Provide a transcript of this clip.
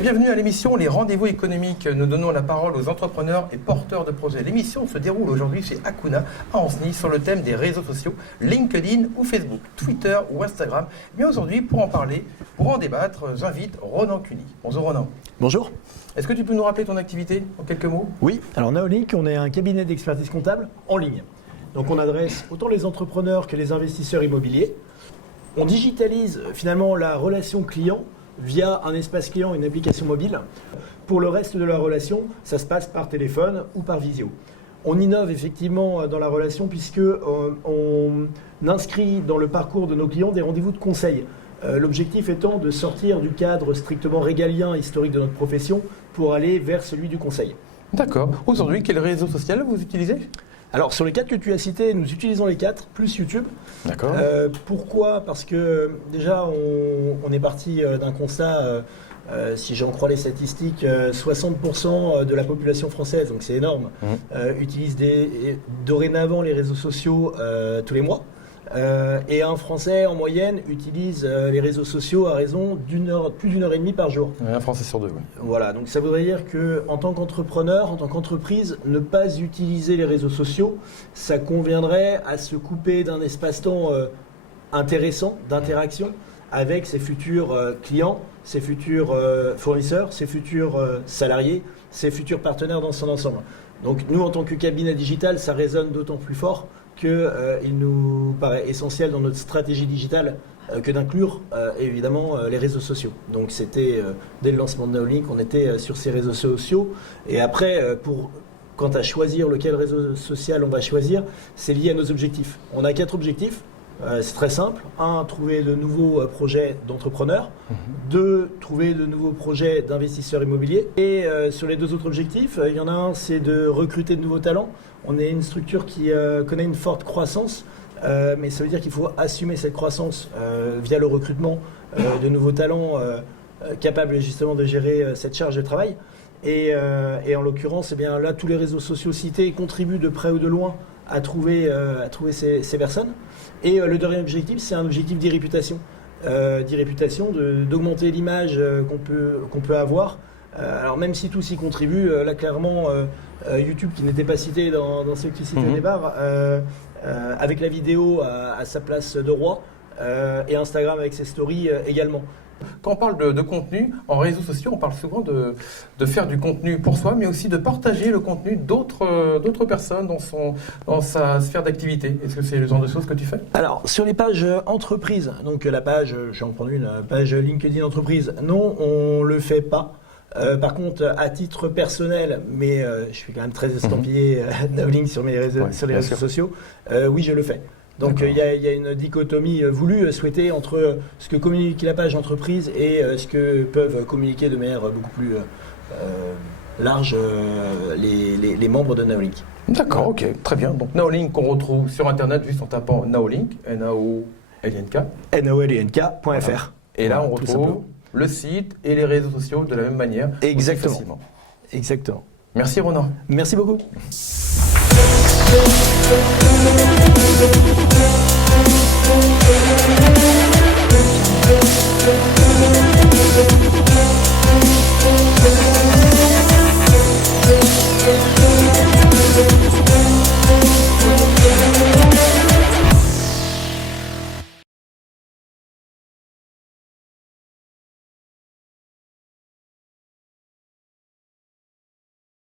et bienvenue à l'émission Les Rendez-vous économiques. Nous donnons la parole aux entrepreneurs et porteurs de projets. L'émission se déroule aujourd'hui chez Akuna à Ancenis sur le thème des réseaux sociaux, LinkedIn ou Facebook, Twitter ou Instagram. Mais aujourd'hui, pour en parler, pour en débattre, j'invite Ronan Cuny. Bonjour Ronan. Bonjour. Est-ce que tu peux nous rappeler ton activité en quelques mots? Oui, alors Naolink, on est un cabinet d'expertise comptable en ligne. Donc on adresse autant les entrepreneurs que les investisseurs immobiliers. On digitalise finalement la relation client via un espace client, une application mobile. Pour le reste de la relation, ça se passe par téléphone ou par visio. On innove effectivement dans la relation puisque on inscrit dans le parcours de nos clients des rendez-vous de conseil. L'objectif étant de sortir du cadre strictement régalien, historique de notre profession, pour aller vers celui du conseil. D'accord. Aujourd'hui, quel réseau social vous utilisez? Alors sur les 4 que tu as cités, nous utilisons les 4, plus YouTube. D'accord. Pourquoi? Parce que déjà on est parti d'un constat, si j'en crois les statistiques, 60% de la population française, donc c'est énorme, utilise dorénavant les réseaux sociaux tous les mois. Et un Français en moyenne utilise les réseaux sociaux à raison plus d'une heure et demie par jour. Un Français sur deux, oui. Voilà, donc ça voudrait dire qu'en tant qu'entrepreneur, en tant qu'entreprise, ne pas utiliser les réseaux sociaux, ça conviendrait à se couper d'un espace-temps intéressant, d'interaction avec ses futurs clients, ses futurs fournisseurs, ses futurs salariés, ses futurs partenaires dans son ensemble. Donc nous, en tant que cabinet digital, ça résonne d'autant plus fort qu'il nous paraît essentiel dans notre stratégie digitale que d'inclure évidemment les réseaux sociaux. Donc c'était dès le lancement de Naolink, on était sur ces réseaux sociaux. Et après, quant à choisir lequel réseau social on va choisir, c'est lié à nos objectifs. On a 4 objectifs. C'est très simple. 1, trouver de nouveaux projets d'entrepreneurs. 2, trouver de nouveaux projets d'investisseurs immobiliers. Et sur les 2 autres objectifs, il y en a un, c'est de recruter de nouveaux talents. On est une structure qui connaît une forte croissance, mais ça veut dire qu'il faut assumer cette croissance via le recrutement de nouveaux talents capables justement de gérer cette charge de travail. Et en l'occurrence, eh bien, là, tous les réseaux sociaux cités contribuent de près ou de loin à trouver ces personnes. Et le dernier objectif, c'est un objectif d'e-réputation. D'augmenter l'image qu'on peut avoir. Alors même si tous y contribuent, là clairement, YouTube qui n'était pas cité dans ceux qui citaient au départ, avec la vidéo à sa place de roi, et Instagram avec ses stories également. Quand on parle de contenu, en réseaux sociaux, on parle souvent de faire du contenu pour soi, mais aussi de partager le contenu d'autres personnes dans sa sphère d'activité. Est-ce que c'est le genre de choses que tu fais? Alors, sur les pages entreprises, donc la page, je vais en prendre une, la page LinkedIn entreprise, non, on ne le fait pas. Par contre, à titre personnel, mais je suis quand même très estampillé Naolink sur les réseaux sociaux, oui, je le fais. Donc il y a une dichotomie voulue, souhaitée entre ce que communique la page entreprise et ce que peuvent communiquer de manière beaucoup plus large les membres de Naolink. D'accord, ok, très bien. Donc Naolink qu'on retrouve sur Internet juste en tapant Naolink, N-A-O-L-I-N-K. N-A-O-L-I-N-K.fr. Voilà. Et là, on retrouve le site et les réseaux sociaux de la même manière. Exactement. Exactement. Merci Ronan. Merci beaucoup. Thank you.